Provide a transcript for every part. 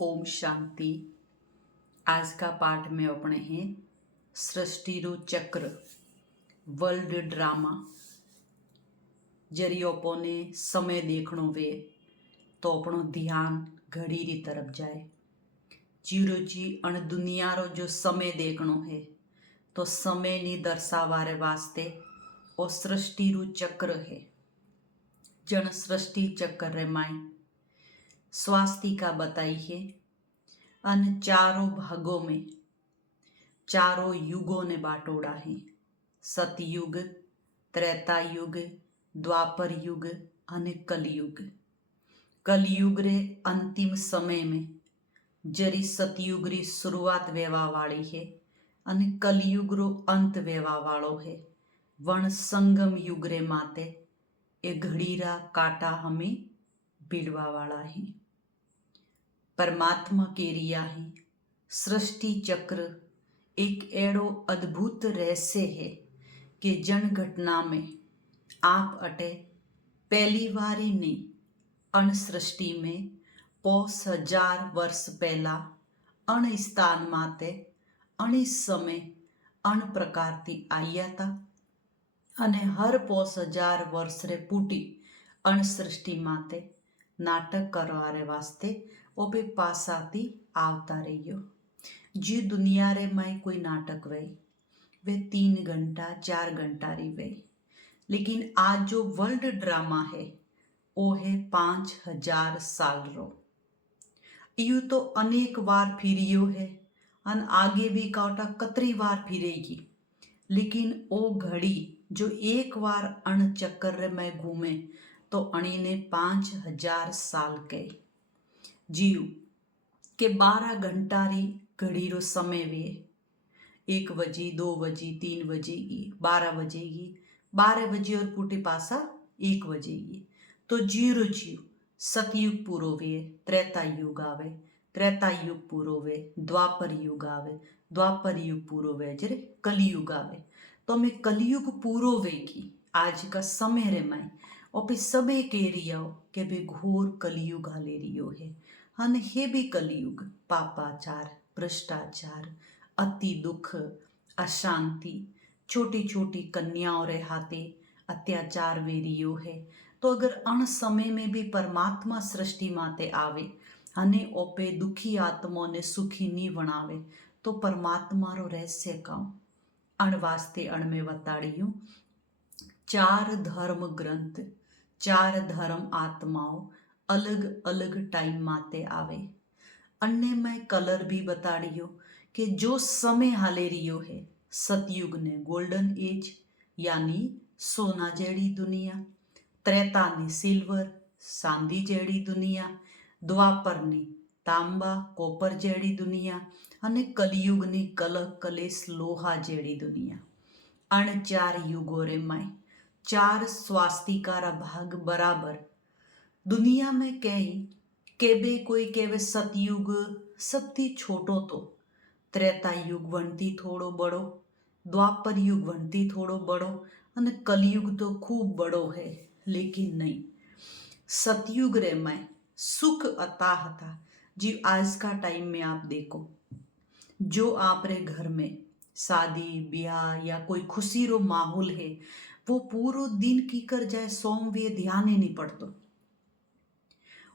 ओम शांति। आज का पाठ में अपने हैं सृष्टिरू चक्र वर्ल्ड ड्रामा। जरी अपने समय देखणो वे तो अपनो ध्यान घड़ी री तरफ जाए। जीरो जी अण दुनिया रो जो समय देखणो है तो समय नी दर्शावारे वास्ते ओ सृष्टिरू चक्र है। जन सृष्टि चक्र रे माई स्वास्तिका बताई है अन चारों भागों में चारों युगों ने बाटोड़ा है। सतयुग, त्रेता युग, द्वापर युग अने कलयुग। कलयुग रे अंतिम समय में जरी सतयुग री शुरुआत वेवा वाली है अने कलयुग रो अंत वेवा वाळो है। वण संगम युग रे माते ए घड़ीरा काटा हमें भीड़वा वाला है। परमात्मा के रिया है सृष्टि चक्र एक एड़ो अद्भुत रहस्य है कि जन घटना में आप अटे पहली बारी नहीं अण सृष्टि में 5000 वर्ष पहला अण स्थान माते अण समय अण प्रकार थी आया था अने हर 5000 वर्ष रे पूटी अण सृष्टि माते नाटक करवारे वास्ते ओ बे पासाती आवता रहियो। जी दुनिया रे माई कोई नाटक वे 3 घंटा 4 घंटा री वे, लेकिन आज जो वर्ल्ड ड्रामा है वो है 5000 साल रो। यू तो अनेक बार फिरियो है अन आगे भी काउटा कतरी बार फिरेगी, लेकिन ओ घड़ी जो एक बार अण चक्कर में घूमे तो अणी ने 5000 साल कहे। जीव के 12 घंटा री घड़ी रो समय वे 1 बजी 2 बजी 3 बजेगी 12 बजेगी 12 बजे और पूटे पासा 1 बजेगी। तो जीरो जीव सतयुग पूरो वे, त्रेता युग आवे, त्रेता युग पूरो वे, द्वापर युग आवे, द्वापर युग पूरो वे जरे कलयुग आवे। तो मैं कलयुग पूरो वेगी आज का समय रे मैं और फिर सबे कह रिया हो कि बे घोर कलयुग हाले रियो है। हन हे भी कलयुग पापाचार, भ्रष्टाचार, अति दुख, अशांति, छोटी छोटी कन्याओं रे हाथे अत्याचार वेरियो है। तो अगर अण समय में भी परमात्मा सृष्टि माते आवे अने ओपे दुखी आत्माओं ने सुखी नी बनावे तो परमात्मा रो रहस्य कहूं अण वास्ते अण में बताड़ियूं 4 धर्म ग्रंथ 4 धर्म आत्माओं अलग अलग टाइम माते आवे। अन्य में कलर भी बताड़ियो कि जो समय हाले रियो है सतयुग ने गोल्डन एज यानी सोना जेड़ी दुनिया, त्रेता ने सिल्वर सांदी जेड़ी दुनिया, द्वापर ने तांबा कोपर जेड़ी दुनिया अने कलयुग ने कलक कलेस लोहा जेड़ी दुनिया। अण 4 युगो रे माय 4 स्वास्तिकारा भाग बराबर दुनिया में कही के बे कोई केवे सतयुग सबथी छोटो तो त्रेता युग वणती थोड़ो बड़ो, द्वापर युग वणती थोड़ो बड़ो अने कलयुग तो खूब बड़ो है। लेकिन नहीं, सतयुग रे में सुख अताह था। जी आज का टाइम में आप देखो जो आप रे घर में शादी ब्याह या कोई खुशी रो माहौल है वो पूरो दिन की कर जाए सोम वे ध्यान ही नहीं पड़तो।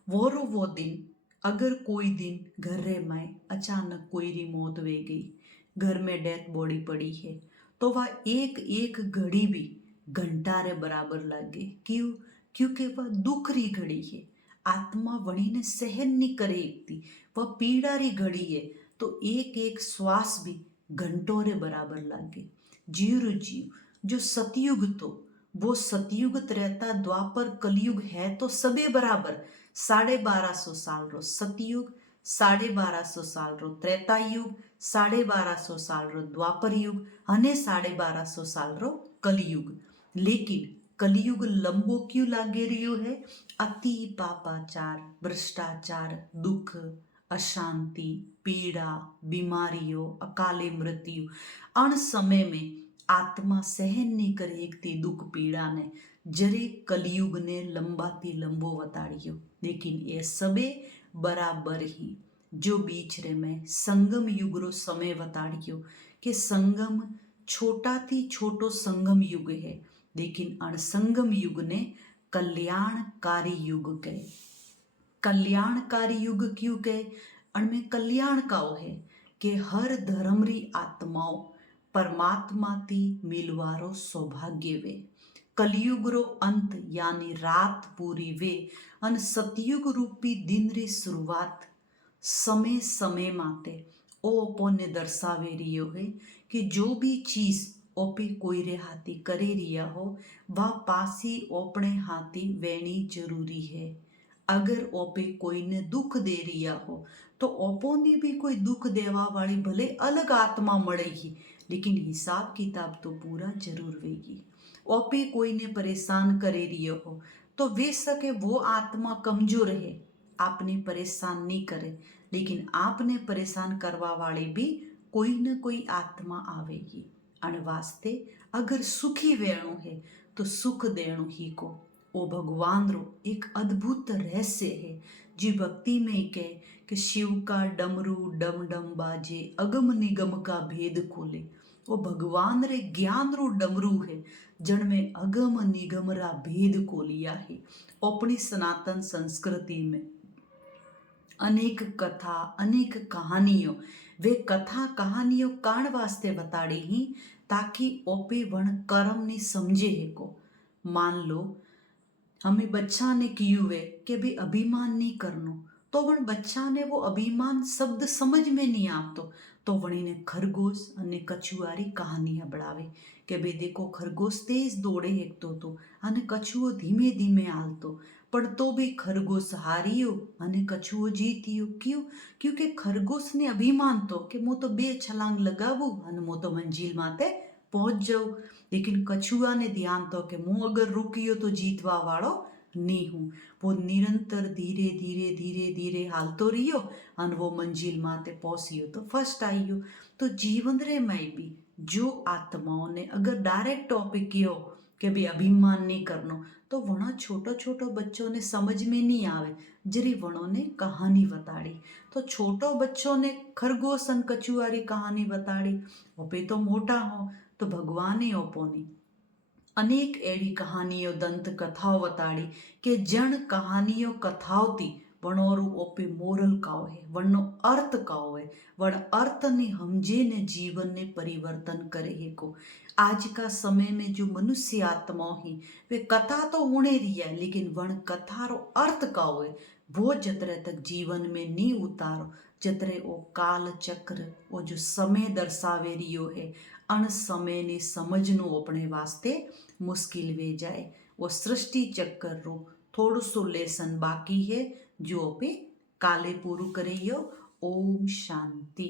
वो दिन अगर कोई दिन घर रे में अचानक कोई री मौत वे गई, घर में डेथ बॉडी पड़ी है तो वह एक एक घड़ी भी घंटा रे बराबर लगे। क्यों? क्योंकि वह दुख री घड़ी है, आत्मा वणी ने सहन नहीं करे एकती, वह पीड़ा री घड़ी है तो एक एक श्वास भी घंटों रे बराबर लगे। जीव रो जीव जो सतयुग तो वो सतयुग त्रेता द्वापर कलयुग है तो सबे बराबर 1250 साल रो सतयुग, 1250 साल रो त्रेता युग, 1250 साल रो द्वापर युग अने 1250 साल रो कलयुग। लेकिन कलयुग लंबो क्यों लागे रियो है? अति पापाचार, भ्रष्टाचार, दुख, अशांति, पीड़ा, बीमारियों, अकाले मृत्यु अण समय में आत्मा सहन नहीं करे एकती दुख पीड़ा ने जरे कलयुग ने लंबा थी लंबो वताड़ियो। लेकिन ये सबे बराबर ही जो बीच रे में संगम युग रो समय बताड़ियो कि संगम छोटा थी छोटो संगम युग है, लेकिन अणसंगम युग ने कल्याणकारी युग कहे। कल्याणकारी युग क्यों कहे? अणमें कल्याण काओ है कि हर धर्म री आत्माओं परमात्मा थी मिलवारो सौभाग्य वे। कलयुग रो अंत यानी रात पूरी वे अन सतयुग रूपी दिन री शुरुआत समय समय माते ओ ओपोने दर्शावे रियो है कि जो भी चीज ओपे कोई रे हाथी करे रिया हो वह पासी ओपने हाथी वेणी जरूरी है। अगर ओपे कोई ने दुख दे रिया हो तो ओपो ने भी कोई दुख देवा वाली भले अलग आत्मा मड़ेगी, लेकिन हिसाब किताब तो पूरा जरूर वेगी। ओपे कोई ने परेशान करे रियो हो तो वे सके वो आत्मा कमजोर है, आपने परेशान नहीं करे, लेकिन आपने परेशान करवा वाली भी कोई न कोई आत्मा आवेगी। अण वास्ते अगर सुखी वेणु है तो सुख देणु ही को ओ भगवान रो एक अद्भुत रहस्य है जी भक्ति में कहे कि शिव का डमरू डम डम बाजे अगम निगम का भेद खोले। वो भगवान रे ज्ञान रो डमरू है जन में अगम निगम रा भेद खोलिया है। अपनी सनातन संस्कृति में अनेक कथा अनेक कहानियों वे कथा कहानियों कान वास्ते बताड़ी ही ताकि ओपे वण कर्म ने समझे है को। मान लो हमें बच्चा ने कियू वे कि भी अभिमान नहीं करनो, तो वण बच्चा ने वो अभिमान शब्द समझ में नहीं आवतो तो वणी ने खरगोश अने कछुआरी कहानियां बढ़ावे कि भाई देखो खरगोश तेज दौड़े हेकतो तो अने कछुओ धीमे धीमे हालतो, पण तो भी खरगोश हारियो अने कछुओ जीतियो। क्यों? क्योंकि खरगोश ने अभिमान तो कि मु तो 2 छलांग लगावू अने मु तो मंजिल माते पहुंच जाऊं, लेकिन कछुआ ने ध्यान तो कि मु अगर रुकियो तो जीतवा वाळो नहीं हूँ। वो निरंतर धीरे धीरे धीरे धीरे हालतो रहियो अन वो मंजिल माते पहुंचियो तो फर्स्ट आइयो। तो जीवन रे में भी जो आत्माओं ने अगर डायरेक्ट टॉपिक कियो कि भाई अभिमान नहीं करनो तो वणा छोटो छोटो बच्चों ने समझ में नहीं आवे, जरी वणों ने कहानी बताड़ी। तो छोटो बच्चों ने खरगोश अन कछुआरी कहानी बताड़ी, ओपे तो मोटा हो तो भगवाने ओपोनी अनेक एड़ी कहानियों दंत कथाओं बताड़ी कि जन कहानियों कथाओं थी वणोरु ओपे मोरल काओ है, वणनो अर्थ काओ है, वण अर्थ ने हमजे ने जीवन ने परिवर्तन करे है को। आज का समय में जो मनुष्य आत्माओं ही वे कथा तो होने रिया है, लेकिन वण कथा रो अर्थ काओ है वो जतरे तक जीवन में नहीं उतारो जतरे ओ काल चक्र वो जो समय दर्शावे रियो है अण समय ने समझनो अपने वास्ते मुश्किल वे जाए। वो सृष्टि चक्कर रो थोड़ो सो लेसन बाकी है जो पे काले पूरू करियो। ओम शांति।